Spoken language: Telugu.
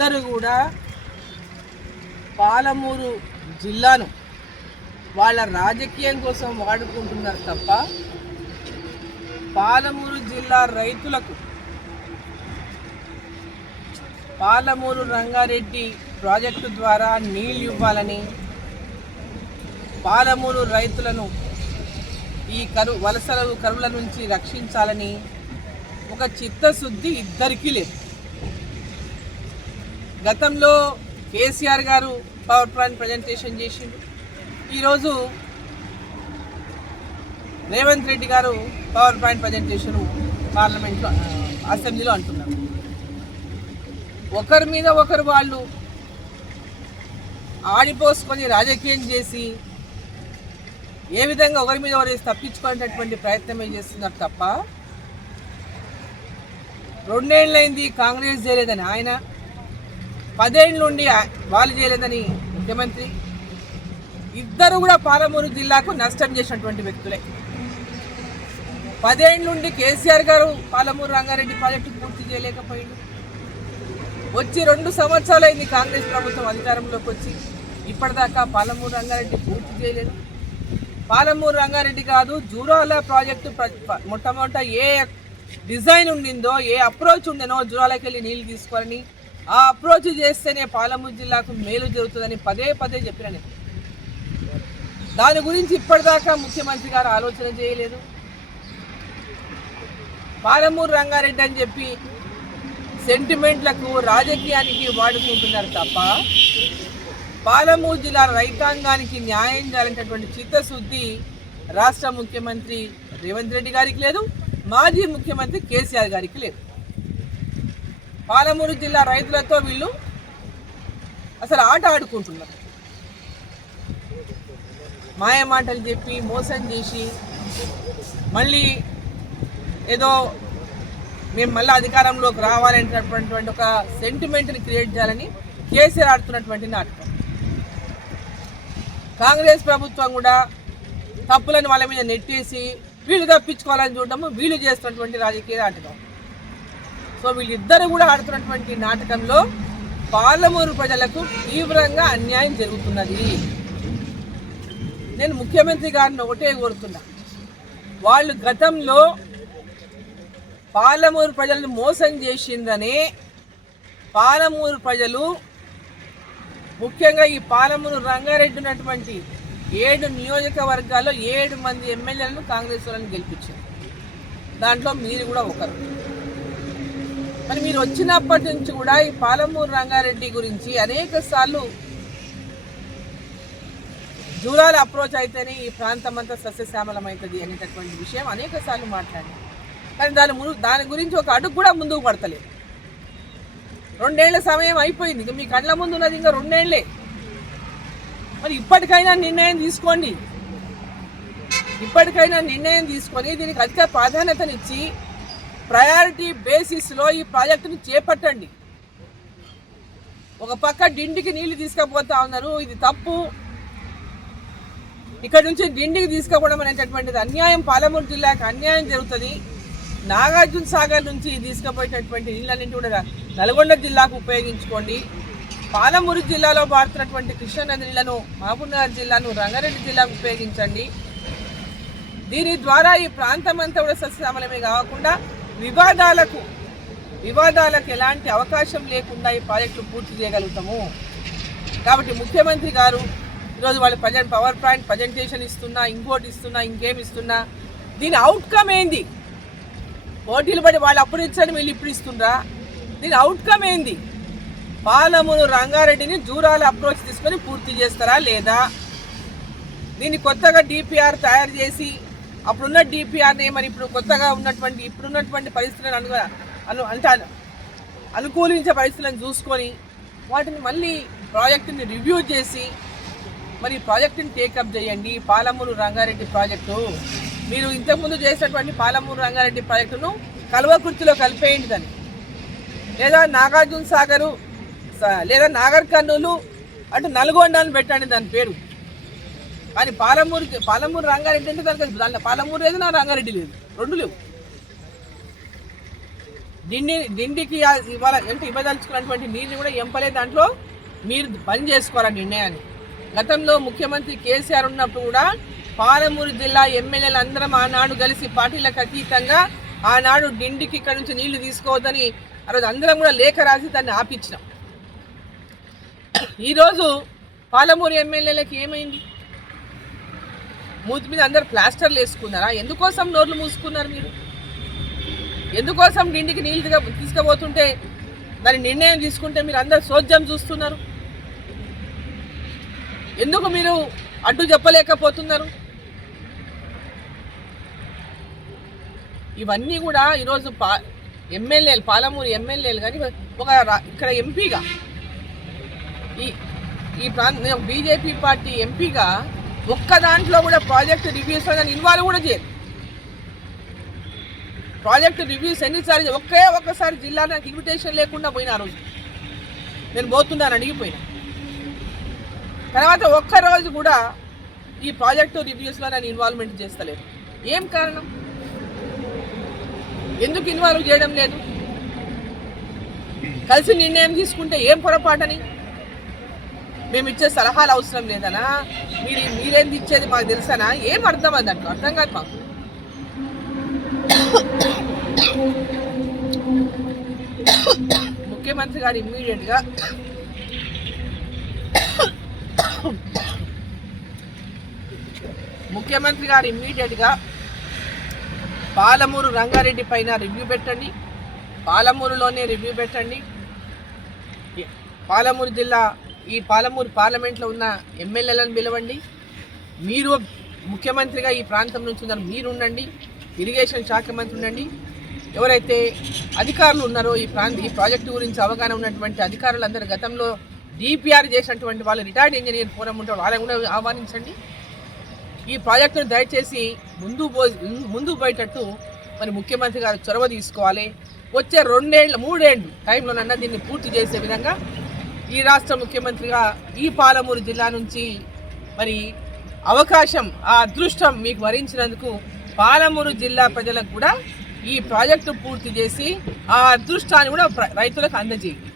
వీళ్ళిద్దరూ కూడా పాలమూరు జిల్లాను వాళ్ళ రాజకీయం కోసం వాడుకుంటున్నారు తప్ప పాలమూరు జిల్లా రైతులకు పాలమూరు రంగారెడ్డి ప్రాజెక్టు ద్వారా నీళ్లు ఇవ్వాలని, పాలమూరు రైతులను ఈ కరువుల నుంచి రక్షించాలని ఒక చిత్తశుద్ధి ఇద్దరికీ లేదు. గతంలో కేసీఆర్ గారు పవర్ పాయింట్ ప్రజెంటేషన్ చేసిండు. ఈరోజు రేవంత్ రెడ్డి గారు పవర్ పాయింట్ ప్రజెంటేషన్ పార్లమెంట్లో అసెంబ్లీలో అంటున్నారు. ఒకరి మీద ఒకరు వాళ్ళు ఆడిపోసుకొని రాజకీయం చేసి ఏ విధంగా ఒకరి మీద ఒకరు తప్పించుకునేటటువంటి ప్రయత్నమే చేస్తున్నారు తప్ప 2 ఏళ్ళైంది కాంగ్రెస్ చేయలేదని ఆయన, 10 ఏళ్ళ నుండి వాళ్ళు చేయలేదని ముఖ్యమంత్రి, ఇద్దరు కూడా పాలమూరు జిల్లాకు నష్టం చేసినటువంటి వ్యక్తులే. 10 ఏళ్ళ నుండి కేసీఆర్ గారు పాలమూరు రంగారెడ్డి ప్రాజెక్టు పూర్తి చేయలేకపోయింది. వచ్చి 2 సంవత్సరాలు అయింది కాంగ్రెస్ ప్రభుత్వం అధికారంలోకి వచ్చి, ఇప్పటిదాకా పాలమూరు రంగారెడ్డి పూర్తి చేయలేదు. పాలమూరు రంగారెడ్డి కాదు, జూరాల ప్రాజెక్టు మొట్టమొదట ఏ డిజైన్ ఉండిందో, ఏ అప్రోచ్ ఉండేనో జూరాలకి వెళ్ళి నీళ్ళు తీసుకోవాలని, ఆ అప్రోచ్ చేస్తేనే పాలమూరు జిల్లాకు మేలు జరుగుతుందని పదే పదే చెప్పిన నేను. దాని గురించి ఇప్పటిదాకా ముఖ్యమంత్రి గారు ఆలోచన చేయలేదు. పాలమూరు రంగారెడ్డి అని చెప్పి సెంటిమెంట్లకు రాజకీయానికి వాడుకుంటున్నారు తప్ప పాలమూరు జిల్లా రైతాంగానికి న్యాయం చేయాలనేటటువంటి చిత్తశుద్ధి రాష్ట్ర ముఖ్యమంత్రి రేవంత్ రెడ్డి గారికి లేదు, మాజీ ముఖ్యమంత్రి కేసీఆర్ గారికి లేదు. పాలమూరు జిల్లా రైతులతో వీళ్ళు అసలు ఆట ఆడుకుంటున్నారు. మాయమాటలు చెప్పి మోసం చేసి మళ్ళీ ఏదో మేము మళ్ళీ అధికారంలోకి రావాలనేటటువంటి ఒక సెంటిమెంట్ని క్రియేట్ చేయాలని కేసీఆర్ ఆడుతున్నటువంటి నాటకం. కాంగ్రెస్ ప్రభుత్వం కూడా తప్పులను వాళ్ళ మీద నెట్టేసి వీళ్ళు తప్పించుకోవాలని చూడడము వీళ్ళు చేస్తున్నటువంటి రాజకీయ నాటకం. సో వీళ్ళిద్దరు కూడా ఆడుతున్నటువంటి నాటకంలో పాలమూరు ప్రజలకు తీవ్రంగా అన్యాయం జరుగుతున్నది. నేను ముఖ్యమంత్రి గారిని ఒకటే కోరుతున్నా, వాళ్ళు గతంలో పాలమూరు ప్రజలను మోసం చేసిందనే పాలమూరు ప్రజలు, ముఖ్యంగా ఈ పాలమూరు రంగారెడ్డి ఉన్నటువంటి 7 నియోజకవర్గాల్లో 7 మంది ఎమ్మెల్యేలను కాంగ్రెస్ వాళ్ళని గెలిపించారు. దాంట్లో మీరు కూడా ఒకరు. మరి మీరు వచ్చినప్పటి నుంచి కూడా ఈ పాలమూరు రంగారెడ్డి గురించి అనేక సార్లు జూరాల అప్రోచ్ అయితేనే ఈ ప్రాంతం అంతా సస్యశ్యామలం అవుతుంది అనేటటువంటి విషయం అనేక సార్లు మాట్లాడారు. కానీ దాని గురించి ఒక అడుగు కూడా ముందుకు పడతలేదు. 2 ఏళ్ల సమయం అయిపోయింది. ఇక మీ కళ్ళ ముందు ఉన్నది ఇంకా 2 ఏళ్లే. మరి ఇప్పటికైనా నిర్ణయం తీసుకోండి. దీనికి అధిక ప్రాధాన్యతనిచ్చి ప్రయారిటీ బేసిస్లో ఈ ప్రాజెక్టును చేపట్టండి. ఒక పక్క డిండికి నీళ్లు తీసుకుపోతా ఉన్నారు, ఇది తప్పు. ఇక్కడ నుంచి డిండికి తీసుకుపోవడం అనేటటువంటిది అన్యాయం, పాలమూరు జిల్లాకు అన్యాయం జరుగుతుంది. నాగార్జున సాగర్ నుంచి తీసుకుపోయేటటువంటి నీళ్ళన్నింటి కూడా నల్గొండ జిల్లాకు ఉపయోగించుకోండి. పాలమూరు జిల్లాలో పారుతున్నటువంటి కృష్ణానది నీళ్లను మహబూబ్నగర్ జిల్లాను రంగారెడ్డి జిల్లాకు ఉపయోగించండి. దీని ద్వారా ఈ ప్రాంతం అంతా కూడా సస్యశ్యామలమే కాకుండా వివాదాలకు ఎలాంటి అవకాశం లేకుండా ఈ ప్రాజెక్టు పూర్తి చేయగలుగుతాము. కాబట్టి ముఖ్యమంత్రి గారు ఈరోజు వాళ్ళు పవర్ పాయింట్ ప్రజెంటేషన్ ఇస్తున్నా, ఇంకోటి ఇస్తున్నా, ఇంకేమి ఇస్తున్నా, దీని అవుట్కమ్ ఏంది? పోటీలు పడి వాళ్ళు అప్పుడు ఇచ్చని వీళ్ళు ఇప్పుడు ఇస్తుండ్రా? దీని అవుట్కమ్ ఏంది? పాలమూరు రంగారెడ్డిని జూరాల అప్రోచ్ తీసుకొని పూర్తి చేస్తారా లేదా? దీన్ని కొత్తగా డిపిఆర్ తయారు చేసి అప్పుడున్న డిపిఆర్ని మరి ఇప్పుడు కొత్తగా ఇప్పుడున్నటువంటి పరిస్థితులను అనుకూలించే పరిస్థితులను చూసుకొని వాటిని మళ్ళీ ప్రాజెక్టుని రివ్యూ చేసి మరి ప్రాజెక్టుని టేకప్ చేయండి. పాలమూరు రంగారెడ్డి ప్రాజెక్టు మీరు ఇంతకుముందు చేసినటువంటి పాలమూరు రంగారెడ్డి ప్రాజెక్టును కల్వకుర్తిలో కలిపేయండి దాన్ని, లేదా నాగార్జున సాగరు లేదా నాగర్ కర్నూలు అంటే నల్గొండని పెట్టండి దాని పేరు. కానీ పాలమూరు రంగారెడ్డి అంటే దాంట్లో పాలమూరు లేదు, నా రంగారెడ్డి లేదు, 2 లేవు. దిండికి ఇవాళ అంటే ఇవ్వదలుచుకున్నటువంటి నీరుని కూడా ఎంపలే దాంట్లో మీరు బంద్ చేసుకోవాలని నిర్ణయాన్ని. గతంలో ముఖ్యమంత్రి కేసీఆర్ ఉన్నప్పుడు కూడా పాలమూరు జిల్లా ఎమ్మెల్యేలు అందరం ఆనాడు కలిసి పార్టీలకు అతీతంగా ఆనాడు దిండికి ఇక్కడ నుంచి నీళ్లు తీసుకోవద్దని ఆ రోజు అందరం కూడా లేఖ రాసి దాన్ని ఆపించినాం. ఈరోజు పాలమూరు ఎమ్మెల్యేలకి ఏమైంది? మూతి మీద అందరు ప్లాస్టర్లు వేసుకున్నారా? ఎందుకోసం నోర్లు మూసుకున్నారు మీరు? ఎందుకోసం దిండికి నీళ్ళు తీసుకుపోతుంటే దాని నిర్ణయం తీసుకుంటే మీరు అందరు సోద్యం చూస్తున్నారు? ఎందుకు మీరు అడ్డు చెప్పలేకపోతున్నారు? ఇవన్నీ కూడా ఈరోజు ఎమ్మెల్యేలు, పాలమూరు ఎమ్మెల్యేలు కానీ ఇక్కడ ఎంపీగా ఈ ప్రాంతం బీజేపీ పార్టీ ఎంపీగా ఒక్క దాంట్లో కూడా ప్రాజెక్ట్ రివ్యూస్లో కానీ ఇన్వాల్వ్ కూడా చేయరు. ప్రాజెక్ట్ రివ్యూస్ ఎన్నిసార్లు ఒక్కసారి జిల్లా నాకు ఇన్విటేషన్ లేకుండా పోయిన ఆ రోజు నేను పోతున్నాను అడిగిపోయినా. తర్వాత ఒక్కరోజు కూడా ఈ ప్రాజెక్టు రివ్యూస్లో నేను ఇన్వాల్వ్మెంట్ చేస్తలేదు. ఏం కారణం? ఎందుకు ఇన్వాల్వ్ చేయడం లేదు? కలిసి నిర్ణయం తీసుకుంటే ఏం పొరపాటని? మేము ఇచ్చే సలహాలు అవసరం లేదనా? మీరేంది ఇచ్చేది మాకు తెలుసానా? ఏం అర్థం అది అంటూ అర్థం కాదు మాకు. ముఖ్యమంత్రి గారు ఇమ్మీడియట్గా పాలమూరు రంగారెడ్డి పైన రివ్యూ పెట్టండి. పాలమూరులోనే రివ్యూ పెట్టండి. పాలమూరు జిల్లా ఈ పాలమూరు పార్లమెంట్లో ఉన్న ఎమ్మెల్యేలను పిలవండి. మీరు ముఖ్యమంత్రిగా ఈ ప్రాంతం నుంచి ఉన్నారు, మీరు ఉండండి. ఇరిగేషన్ శాఖ మంత్రి ఉండండి. ఎవరైతే అధికారులు ఉన్నారో ఈ ప్రాజెక్టు గురించి అవగాహన ఉన్నటువంటి అధికారులందరూ గతంలో డిపిఆర్ చేసినటువంటి వాళ్ళు రిటైర్డ్ ఇంజనీర్ ఫోరం ఉంటారు, వాళ్ళని కూడా ఆహ్వానించండి. ఈ ప్రాజెక్టును దయచేసి ముందు పోయేటట్టు మరి ముఖ్యమంత్రి గారు చొరవ తీసుకోవాలి. వచ్చే 2-3 టైంలోనన్నా దీన్ని పూర్తి చేసే విధంగా ఈ రాష్ట్ర ముఖ్యమంత్రిగా ఈ పాలమూరు జిల్లా నుంచి మరి అవకాశం, ఆ అదృష్టం మీకు వరించినందుకు పాలమూరు జిల్లా ప్రజలకు కూడా ఈ ప్రాజెక్టు పూర్తి చేసి ఆ అదృష్టాన్ని కూడా రైతులకు అందజేయండి.